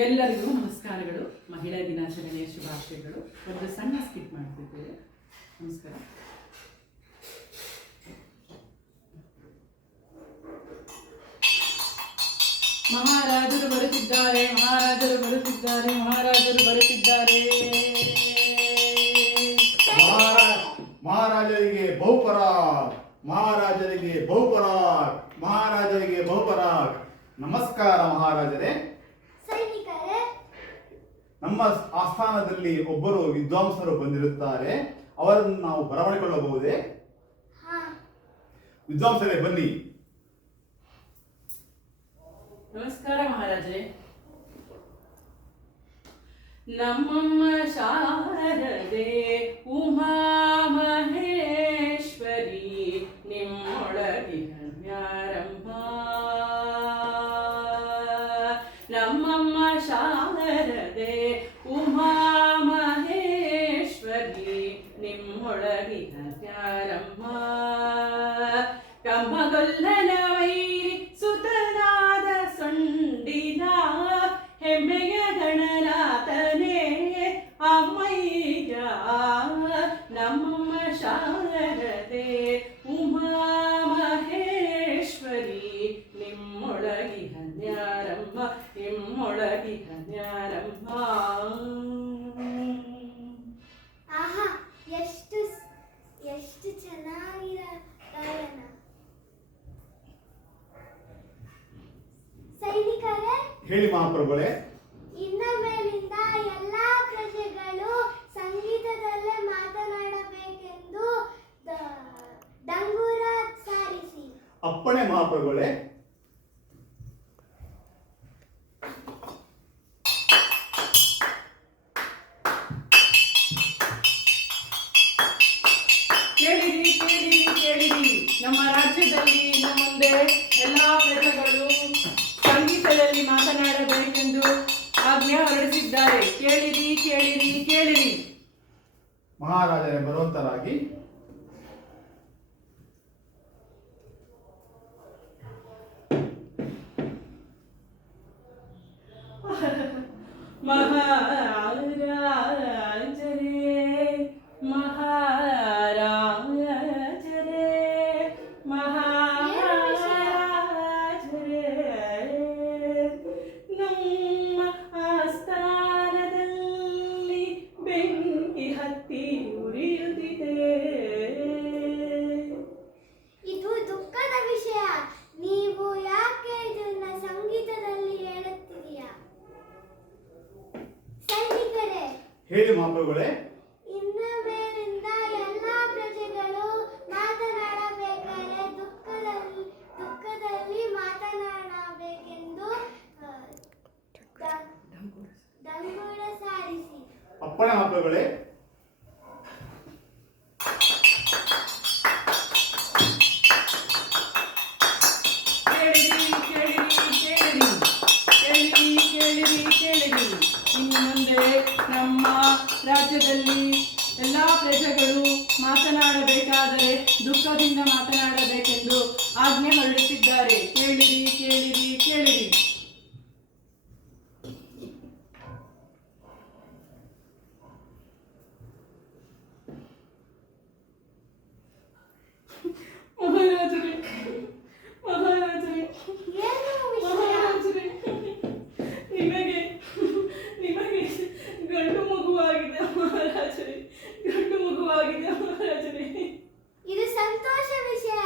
ಎಲ್ಲರಿಗೂ ನಮಸ್ಕಾರಗಳು. ಮಹಿಳಾ ದಿನಾಚರಣೆಯ ಶುಭಾಶಯಗಳು. ಒಂದು ಸಣ್ಣ ಸ್ಕಿಪ್ ಮಾಡ್ತಿದ್ದೇವೆ. ನಮಸ್ಕಾರ. ಮಹಾರಾಜರು ಬರುತ್ತಿದ್ದಾರೆ, ಮಹಾರಾಜರು ಬರುತ್ತಿದ್ದಾರೆ, ಮಹಾರಾಜರು ಬರುತ್ತಿದ್ದಾರೆ. ಮಹಾರಾಜರಿಗೆ ಬಹುಪರಾಕ್, ಮಹಾರಾಜರಿಗೆ ಬಹುಪರಾಕ್, ಮಹಾರಾಜರಿಗೆ ಬಹುಪರಾಕ್. ನಮಸ್ಕಾರ ಮಹಾರಾಜರೇ. ನಮ್ಮ ಆಸ್ಥಾನದಲ್ಲಿ ಒಬ್ಬರು ವಿದ್ವಾಂಸರು ಬಂದಿರುತ್ತಾರೆ. ಅವರನ್ನು ನಾವು ಬರಮಾಡಿಕೊಳ್ಳಬಹುದೇ? ವಿದ್ವಾಂಸರೇ ಬನ್ನಿ. ನಮಸ್ಕಾರ ಮಹಾರಾಜರೇ. ನಮ್ಮಮ್ಮ ಶಾರದೆ ಉಮಾ ಮಹೇಶ್ವರಿ ನಿಮ್ಮೊಳಗಿರಮ್ಯಾರಮ್ಮ. ನಮ್ಮಮ್ಮ ಶಾರದೆ ಉಮಾ ಮಹೇಶ್ವರಿ ನಿಮ್ಮೊಳಗಿರಮ್ಯಾರಮ್ಮ. ಕಮ್ಮಗೊಲ್ಲನ ವೈರಿ ಸುತನಾದ ಸೊಂಡಿನ ಹೆಮ್ಮೆಯ ಗಣನಾಥನೇ ಅಮ್ಮಯ್ಯ. ನಮ್ಮಮ್ಮ ಶಾರದೆ ಉಮಾ ಮಹೇಶ್ವರಿ ನಿಮ್ಮೊಳಗಿರಮ್ಯಾರಮ್ಮ, ನಿಮ್ಮೊಳಗಿರಮ್ಯಾರಮ್ಮ. ಆಹಾ, ಎಷ್ಟು ಚೆನ್ನಾಗಿರೋ ಗಾಯನ. ಸೈನಿಕರೇ, ಹೇಳಿ ಮಹಾಪ್ರಭುಗಳೇ. ಇನ್ನ ಮೇಲಿಂದ ಎಲ್ಲಾ ಪ್ರಜೆಗಳು ಸಂಗೀತದಲ್ಲೇ ಮಾತನಾಡಬೇಕೆಂದು ಡಂಗೂರ ಸಾರಿಸಿ. ಅಪ್ಪಣೆ ಮಹಾಪ್ರಭುಗಳೇ. ಕೇಳಿರಿ ಕೇಳಿರಿ ಕೇಳಿರಿ. ನಮ್ಮ ರಾಜ್ಯದಲ್ಲಿ ಇನ್ನು ಮುಂದೆ ಎಲ್ಲಾ ಪ್ರಜೆಗಳು ಸಂಗೀತದಲ್ಲಿ ಮಾತನಾಡಬೇಕೆಂದು ಆಜ್ಞೆ ಹೊರಡಿಸಿದ್ದಾರೆ. ಕೇಳಿರಿ ಕೇಳಿರಿ ಕೇಳಿರಿ. ಮಹಾರಾಜರೇ ಬರುವಂತರಾಗಿ. ಮಹಾರಾಜರೇ ಮಹಾರಾಜರೇ ಮಹಾರಾಜರೇ, ನಮ್ಮ ಆಸ್ಥಾನದಲ್ಲಿ ಬೆಂಕಿ ಹತ್ತಿ ಉರಿಯುತ್ತಿದೆ. ಇದು ದುಃಖದ ವಿಷಯ. ನೀವು ಯಾಕೆ ಇದನ್ನ ಸಂಗೀತದಲ್ಲಿ ಹೇಳುತ್ತೀರಿಯಾ? ಸೈನಿಕರೇ, ಹೇಳಿ ಮಹಾಪ್ರಭುಗಳೇ. ಇನ್ನ ಮೇಲಿಂದ ಎಲ್ಲಾ ಪ್ರಜೆಗಳು ಮಾತನಾಡಬೇಕಾದರೆ ದುಃಖದಲ್ಲಿ ಮಾತನಾಡಬೇಕೆಂದು ಡಂಗೂರ ಸಾರಿಸಿ. ಅಪ್ಪಣೆ ಮಹಾಪ್ರಭುಗಳೇ. ಕೇಳಿರಿ ಕೇಳಿರಿ ಕೇಳಿರಿ ಕೇಳಿರಿ ಕೇಳಿರಿ ಕೇಳಿರಿ. ಇನ್ನು ಮುಂದೆ ನಮ್ಮ ರಾಜ್ಯದಲ್ಲಿ ಎಲ್ಲ ಪ್ರಜೆಗಳು ಮಾತನಾಡಬೇಕಾದರೆ ದುಃಖದಿಂದ ಮಾತನಾಡಬೇಕೆಂದು ಆಜ್ಞೆ ಹೊರಡಿಸಿದ್ದಾರೆ. ಕೇಳಿರಿ ಕೇಳಿರಿ ಕೇಳಿರಿ. ಮಹಾರಾಜರೇ ಮಹಾರಾಜರೇ ಏನು ವಿಷಯ? ಮಹಾರಾಜರೇ, ನಿಮಗೆ ನಿಮಗೆ ಗಂಡು ಮಗುವಾಗಿದೆ ಮಹಾರಾಜರೇ, ಗಂಡು ಮಗುವಾಗಿದೆ ಮಹಾರಾಜರೇ. ಇದು ಸಂತೋಷ ವಿಷಯ.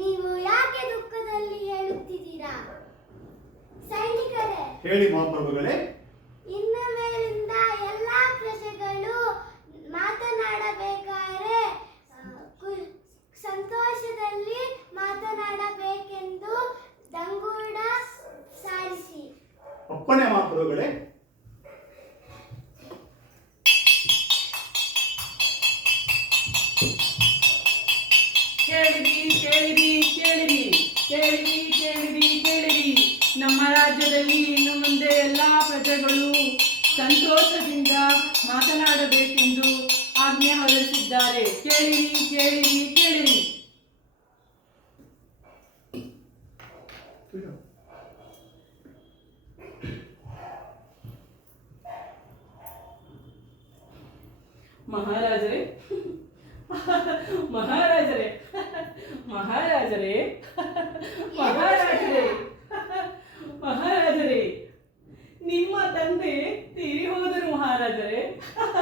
ನೀವು ಯಾಕೆ ದುಃಖದಲ್ಲಿ ಹೇಳುತ್ತಿದ್ದೀರಾ? ಸೈನಿಕರೇ, ಹೇಳಿ ಮಹಾಪ್ರಭುಗಳೇ. ಇನ್ನ ಮೇಲಿಂದ ಎಲ್ಲಾ ಪ್ರಜೆಗಳು ಮಾತನಾಡಬೇಕಾದರೆ ಸಂತೋಷದಲ್ಲಿ ಮಾತನಾಡಬೇಕೆಂದು ಡಂಗೂರ ಸಾರಿಸಿ. ಅಪ್ಪಣೆ ಮಹಾಪ್ರಭುಗಳೇ. ಕೇಳಿರಿ ಕೇಳಿರಿ ಕೇಳಿರಿ ಕೇಳಿರಿ ಕೇಳಿರಿ ಕೇಳಿರಿ. ನಮ್ಮ ರಾಜ್ಯದಲ್ಲಿ ಇನ್ನು ಮುಂದೆ ಎಲ್ಲ ಪ್ರಜೆಗಳು ಸಂತೋಷದಿಂದ ಮಾತನಾಡಬೇಕೆಂದು ಆಜ್ಞೆ ಹೊರಡಿಸಿದ್ದಾರೆ. ಕೇಳಿರಿ ಕೇಳಿರಿ ಕೇಳಿರಿ. ಮಹಾರಾಜರೇ ಮಹಾರಾಜರೇ ಮಹಾರಾಜರೇ ಮಹಾರಾಜರೇ ಮಹಾರಾಜರೇ, ನಿಮ್ಮ ತಂದೆ ತೀರಿ ಹೋದರು ಮಹಾರಾಜರೇ.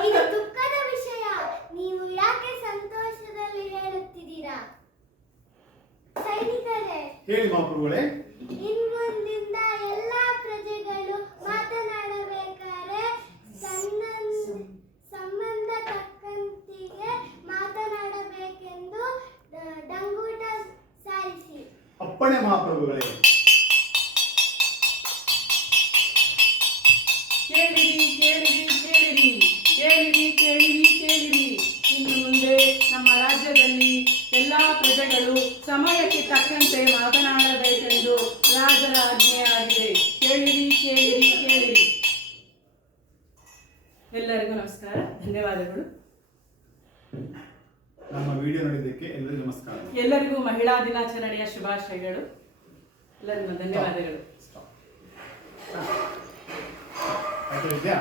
ಇದು ದುಃಖದ ವಿಷಯ. ನೀವು ಯಾಕೆ ಸಂತೋಷದಲ್ಲಿ ಹೇಳುತ್ತಿದ್ದೀರಾ? ಸೈನಿಕರೇ, ಹೇಳಿ ಮಹಾಪ್ರಭುಗಳೇ. ಇನ್ಮುಂದಿಂದ ಎಲ್ಲಾ ಪ್ರಜೆಗಳು ಮಾತನಾಡಬೇಕಾದ್ರೆ ಸಂಬಂಧ ತಕ್ಕಂತಿಗೆ ಮಾತನಾಡಬೇಕೆಂದು ಡಂಗೂಟ ಸಾರಿಸಿ. ಅಪ್ಪಣೆ ಮಹಾಪ್ರಭುಗಳೇ. ಕೇಳಿರಿ ಕೇಳಿರಿ ಕೇಳಿರಿ ಕೇಳಿರಿ ಕೇಳಿರಿ ಕೇಳಿರಿ. ಇನ್ನು ಮುಂದೆ ನಮ್ಮ ರಾಜ್ಯದಲ್ಲಿ ಎಲ್ಲ ಪ್ರಜೆಗಳು ಸಮಯಕ್ಕೆ ತಕ್ಕಂತೆ ಮಾತನಾಡಬೇಕೆಂದು ರಾಜರ ಆಜ್ಞೆಯಾಗಿದೆ. ಕೇಳಿರಿ ಕೇಳಿರಿ ಕೇಳಿರಿ. ಎಲ್ಲರಿಗೂ ನಮಸ್ಕಾರ, ಧನ್ಯವಾದಗಳು. ನಮ್ಮ ವಿಡಿಯೋ ನೋಡಿದ್ದಕ್ಕೆ ಎಲ್ಲರಿಗೂ ನಮಸ್ಕಾರ. ಎಲ್ಲರಿಗೂ ಮಹಿಳಾ ದಿನಾಚರಣೆಯ ಶುಭಾಶಯಗಳು. ಎಲ್ಲರಿಗೂ ಧನ್ಯವಾದಗಳು. ಆಯ್ತಾ ವಿದ್ಯಾ?